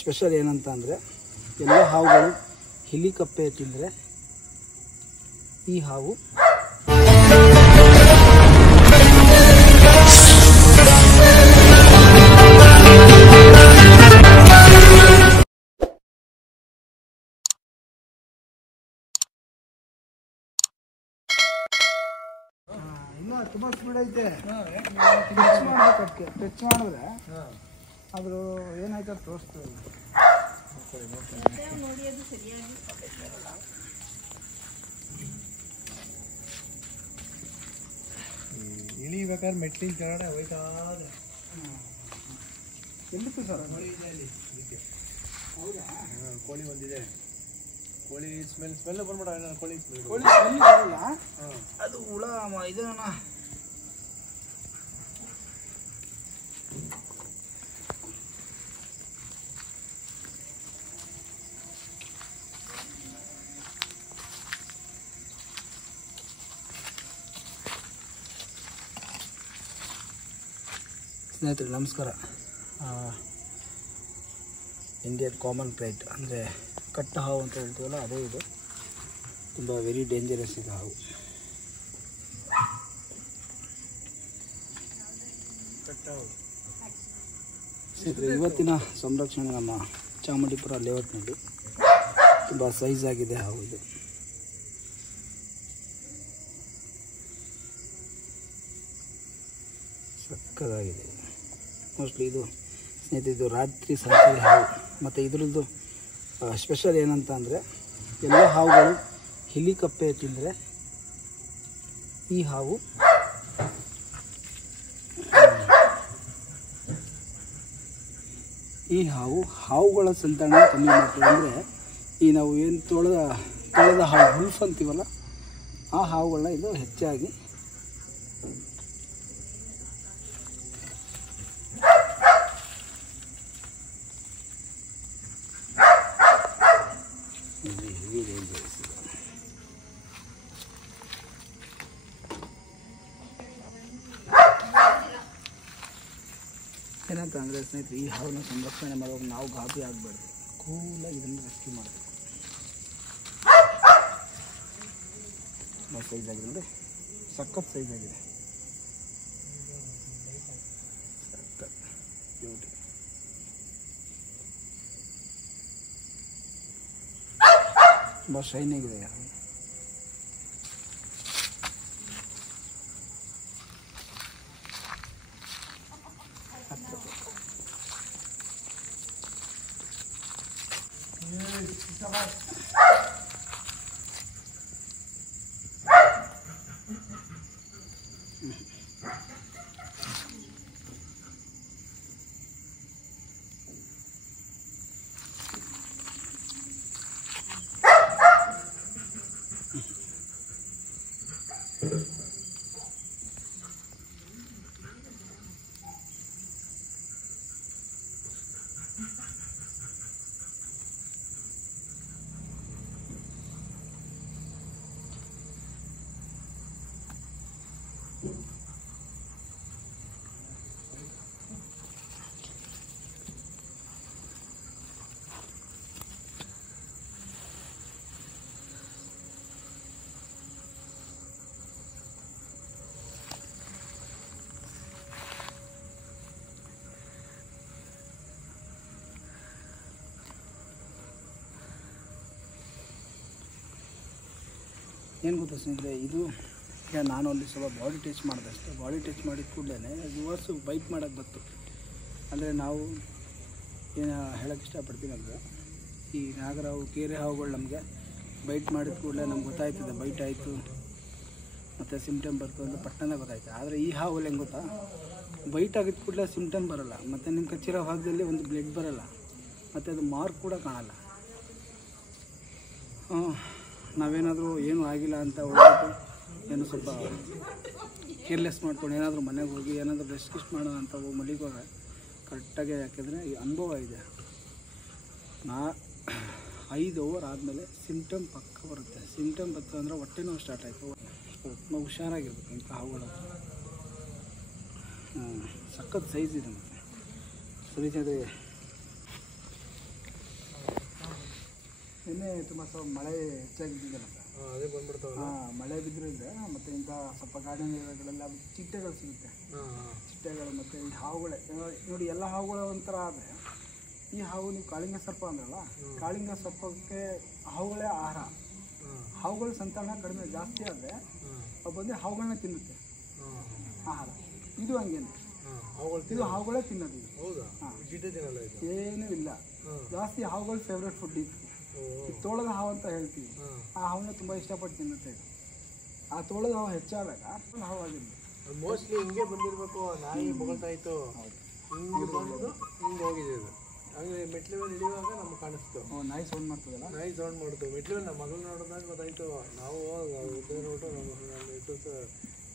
Special ಏನಂತ ಅಂದರೆ ಎಲ್ಲ ಹಾವುಗಳು ಹಿಲಿಕಪ್ಪೆ ತಿಂದರೆ ಈ ಹಾವು ಇನ್ನೂ ತುಂಬ ಸ್ಪೀಡ್ ಐತೆ. ಟಚ್ ಮಾಡಬೇಕು, ಟಚ್ ಮಾಡಿದ್ರೆ ಅದು ಏನಾಯ್ತು ತೋರಿಸ್ತದೆ. ಇಳಿಬೇಕಾದ್ರೆ ಮೆಟ್ಲಿನ ಕೆಳಗಡೆ ಹೋಯ್ತಾದ್ರೆ ಎಲ್ಲಿತ್ತು ಸರ್? ಹೌದಾ? ಕೋಳಿ ಬಂದಿದೆ. ಕೋಳಿ ಸ್ಮೆಲ್ ಬಂದ್ಬಿಡ. ಕೋಳಿ ಸ್ಮೆಲ್ ಬರಲ್ಲ, ಅದು ಹುಳ ಇದನ್ನ. ಸ್ನೇಹಿತರೆ ನಮಸ್ಕಾರ. ಇಂಡಿಯನ್ ಕಾಮನ್ ಪ್ರೈಡ್ ಅಂದರೆ ಕಟ್ಟ ಹಾವು ಅಂತ ಹೇಳ್ತೀವಲ್ಲ, ಅದೇ ಇದು. ತುಂಬ ವೆರಿ ಡೇಂಜರಸ್ ಇದು ಹಾವು. ಸ್ನೇಹಿತರೆ ಇವತ್ತಿನ ಸಂರಕ್ಷಣೆ ನಮ್ಮ ಚಾಮುಂಡಿಪುರ ಲೇಔಟ್ನಲ್ಲಿ ತುಂಬ ಸೈಜ್ ಆಗಿದೆ ಹಾವು ಇದು. ಸಕ್ಕದಾಗಿದೆ. ಮೋಸ್ಟ್ಲಿ ಇದು ಸ್ನೇಹಿತರೆ ಇದು ರಾತ್ರಿ ಸಂಚಾರಿ ಹಾವು. ಮತ್ತು ಇದರದ್ದು ಸ್ಪೆಷಲ್ ಏನಂತ ಅಂದರೆ ಎಲ್ಲ ಹಾವುಗಳು ಹಿಲಿಕಪ್ಪೆ ತಿಂದರೆ ಈ ಹಾವು ಹಾವುಗಳ ಸಂತಾನ ಕಮ್ಮಿ ಮಾಡ್ತದೆ. ಅಂದರೆ ಈ ನಾವು ಏನು ತೊಳೆದ ಹಾವು ಹುಲ್ಫ್ ಅಂತೀವಲ್ಲ, ಆ ಹಾವುಗಳನ್ನ ಇದು ಹೆಚ್ಚಾಗಿ ಏನಂತ ಅಂದರೆ ಸ್ನೇಹಿತರೆ, ಈ ಹಾವನ್ನ ಸಂರಕ್ಷಣೆ ಮಾಡುವಾಗ ನಾವು ಗಾಬರಿ ಆಗಬಾರ್ದು, ಕೂಲಾಗಿ ಇದನ್ನು ರೆಸ್ಕ್ಯೂ ಮಾಡಬೇಕು. ಸೈಜ್ ಆಗಿದೆ ನೋಡಿ, ಸಖತ್ ಸೈಜ್ ಆಗಿದೆ. ಸಖತ್ ಬ್ಯೂಟಿ. ತುಂಬ ಶೈನ್ ಆಗಿದೆ. ಏನು ಗೊತ್ತಾ ಸ್ನೇಹಿತರೆ, ಇದು ಈಗ ನಾನು ಅಲ್ಲಿ ಸ್ವಲ್ಪ ಬಾಡಿ ಟಚ್ ಮಾಡಿದೆ ಅಷ್ಟೇ. ಬಾಡಿ ಟಚ್ ಮಾಡಿದ ಕೂಡಲೇ ರಿವರ್ಸು ಬೈಟ್ ಮಾಡೋಕ್ಕೆ ಬಂತು. ಅಂದರೆ ನಾವು ಏನು ಹೇಳೋಕ್ಕೆ ಇಷ್ಟಪಡ್ತೀನಿ ಅಂದರೆ, ಈ ನಾಗರಾವು ಕೇರೆ ಹಾವುಗಳು ನಮಗೆ ಬೈಟ್ ಮಾಡಿದ ಕೂಡಲೇ ನಮ್ಗೆ ಗೊತ್ತಾಯ್ತದೆ ಬೈಟ್ ಆಯಿತು ಮತ್ತು ಸಿಮ್ಟಮ್ ಬರ್ತು ಅಂತ ಪಟ್ಟಣ ಗೊತ್ತಾಯ್ತು. ಆದರೆ ಈ ಹಾವಲ್ಲಿ ಹೆಂಗೆ ಗೊತ್ತಾ, ಬೈಟ್ ಆಗಿದ ಕೂಡಲೇ ಸಿಮ್ಟಮ್ ಬರೋಲ್ಲ, ಮತ್ತು ನಿಮ್ಮ ಕಚ್ಚಿರೋ ಭಾಗದಲ್ಲಿ ಒಂದು ಬ್ಲಡ್ ಬರೋಲ್ಲ, ಮತ್ತು ಅದು ಮಾರ್ಕ್ ಕೂಡ ಕಾಣಲ್ಲ. ನಾವೇನಾದರೂ ಏನೂ ಆಗಿಲ್ಲ ಅಂತ ಹೋಗ್ಬಿಟ್ಟು ಏನು ಸ್ವಲ್ಪ ಕೇರ್ಲೆಸ್ ಮಾಡ್ಕೊಂಡು ಏನಾದರೂ ಮನೆಗೆ ಹೋಗಿ ಏನಾದರೂ ರೆಸ್ಟ್ ಗಿಸ್ಟ್ ಮಾಡೋಣ ಅಂತ ಹೋಗಿ ಮಲಿಗೋಗ ಕರೆಕ್ಟಾಗಿ, ಯಾಕೆಂದರೆ ಈ ಅನುಭವ ಇದೆ. 5 ಅವರ್ ಆದಮೇಲೆ ಸಿಮ್ಟಮ್ ಪಕ್ಕ ಬರುತ್ತೆ. ಸಿಮ್ಟಮ್ ಬಂತು ಅಂದರೆ ಹೊಟ್ಟೆ ನೋವು ಸ್ಟಾರ್ಟ್ ಆಯಿತು. ತುಂಬ ಹುಷಾರಾಗಿರ್ಬೇಕು ಇಂಥ ಹಾವುಗಳು. ಸಖತ್ ಸೈಜ್ ಇದೆ. ಮತ್ತು ಸರಿ ಮೊನ್ನೆ ತುಂಬ ಸ್ವಲ್ಪ ಮಳೆ ಹೆಚ್ಚಾಗಿದ್ದಿದ್ದಲ್ಲ ಸರ್. ಅದೇ ಬಂದ್ಬಿಡ್ತಾವಲ್ಲ. ಮಳೆ ಬಿದ್ದಿರೋದ್ರೆ ಮತ್ತು ಇಂಥ ಸ್ವಲ್ಪ ಗಾರ್ಡನ್ ಏರಿಯಾಗಳೆಲ್ಲ ಚಿಟ್ಟೆಗಳು ಸಿಗುತ್ತೆ. ಚಿಟ್ಟೆಗಳು ಮತ್ತು ಈ ಹಾವುಗಳೇ ನೋಡಿ, ಎಲ್ಲ ಹಾವುಗಳು ಒಂಥರ ಆದರೆ ಈ ಹಾವು ನೀವು ಕಾಳಿಂಗ ಸರ್ಪ ಅಂದ್ರಲ್ಲ, ಕಾಳಿಂಗ ಸರ್ಪಕ್ಕೆ ಹಾವುಗಳೇ ಆಹಾರ. ಹಾವುಗಳ ಸಂತಾನ ಕಡಿಮೆ ಜಾಸ್ತಿ ಆದರೆ ಅವು ಬಂದು ಹಾವುಗಳನ್ನ ತಿನ್ನುತ್ತೆ ಆಹಾರ. ಇದು ಹಂಗೇನೆ, ಇದು ಹಾವುಗಳೇ ತಿನ್ನೋದು. ಇದು ಹೌದಾ? ಏನೂ ಇಲ್ಲ, ಜಾಸ್ತಿ ಹಾವುಗಳ ಫೇವ್ರೇಟ್ ಫುಡ್ ಇದು. ತೋಳದ ಹಾವು ಅಂತ ಹೇಳ್ತೀವಿ, ಆ ಹಾವನ್ನ ತುಂಬ ಇಷ್ಟಪಟ್ಟು ತಿನ್ನುತ್ತೆ. ಆ ತೋಳದ ಹಾವು ಹೆಚ್ಚಾದಾಗ ಹಾವು ಆಗಿದ್ದು ಮೋಸ್ಟ್ಲಿ ಹಿಂಗೆ ಬಂದಿರಬೇಕು. ನಾಯಿ ಬೊಗಳ್ತಾ ಇತ್ತು, ಹಿಂಗೆ ಬಂದು ಹಿಂಗೆ ಹೋಗಿದೆ ಅದು. ಹಂಗೆ ಮೆಟ್ಲು ಮೇಲೆ ಇಳಿಯುವಾಗ ನಮ್ಗೆ ಕಾಣಿಸ್ತು. ನಾಯಿ ಸೌಂಡ್ ಮಾಡ್ತದಲ್ಲ, ನಾಯಿ ಸೌಂಡ್ ಮಾಡ್ತು. ಮೆಟ್ಲು ಮೇಲೆ ನಮ್ಮ ಮಗಳು ನೋಡಿದಾಗ ಗೊತ್ತಾಯ್ತು. ನಾವು ಉದ್ದ ನೋಟು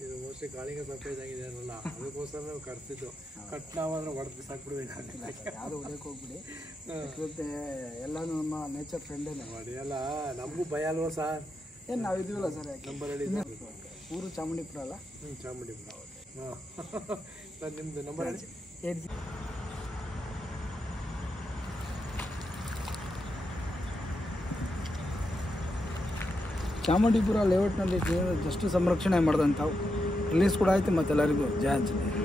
ಇದು ಮೋಸ್ಟ್ಲಿ ಕಾಳಿಂಗ ಸರ್ಪ ಇದಾಗಿದೆ ಅನ್ನಲ್ಲ, ಅದಕ್ಕೋಸ್ಕರ ನಾವು ಕರ್ಸಿದ್ದು. ಕಟ್ ನಾವಾದ್ರೆ ಹೊಡೆದು ಬಿಸಾಕ್ಬಿಡ್ಬೇಕು. ಯಾವುದು ಹೊಡೆಯಕ್ಕೆ ಹೋಗ್ಬಿಡಿ, ಮತ್ತೆ ಎಲ್ಲನೂ ನಮ್ಮ ನೇಚರ್ ಫ್ರೆಂಡೇನೆ. ಹೊಡೆಯಲ್ಲ, ನಮಗೂ ಭಯ ಅಲ್ವಾ ಸರ್? ಏನು ನಾವು ಇದೀವಲ್ಲ ಸರ್. ನಂಬರ್ ಹೇಳಿ. ಊರು ಚಾಮುಂಡಿಪುರ ಅಲ್ಲ? ಚಾಮುಂಡಿಪುರ. ಹಾಂ ಸರ್, ನಿಮ್ಮದು ನಂಬರ್ ಹೇಳಿ. ಚಾಮುಂಡಿಪುರ ಲೇಔಟ್ನಲ್ಲಿ ಜಸ್ಟ್ ಸಂರಕ್ಷಣೆ ಮಾಡಿದಂಥವು ರಿಲೀಸ್ ಕೂಡ ಆಯಿತು. ಮತ್ತು ಎಲ್ಲರಿಗೂ ಜಯ ಆಂಜನೇಯ.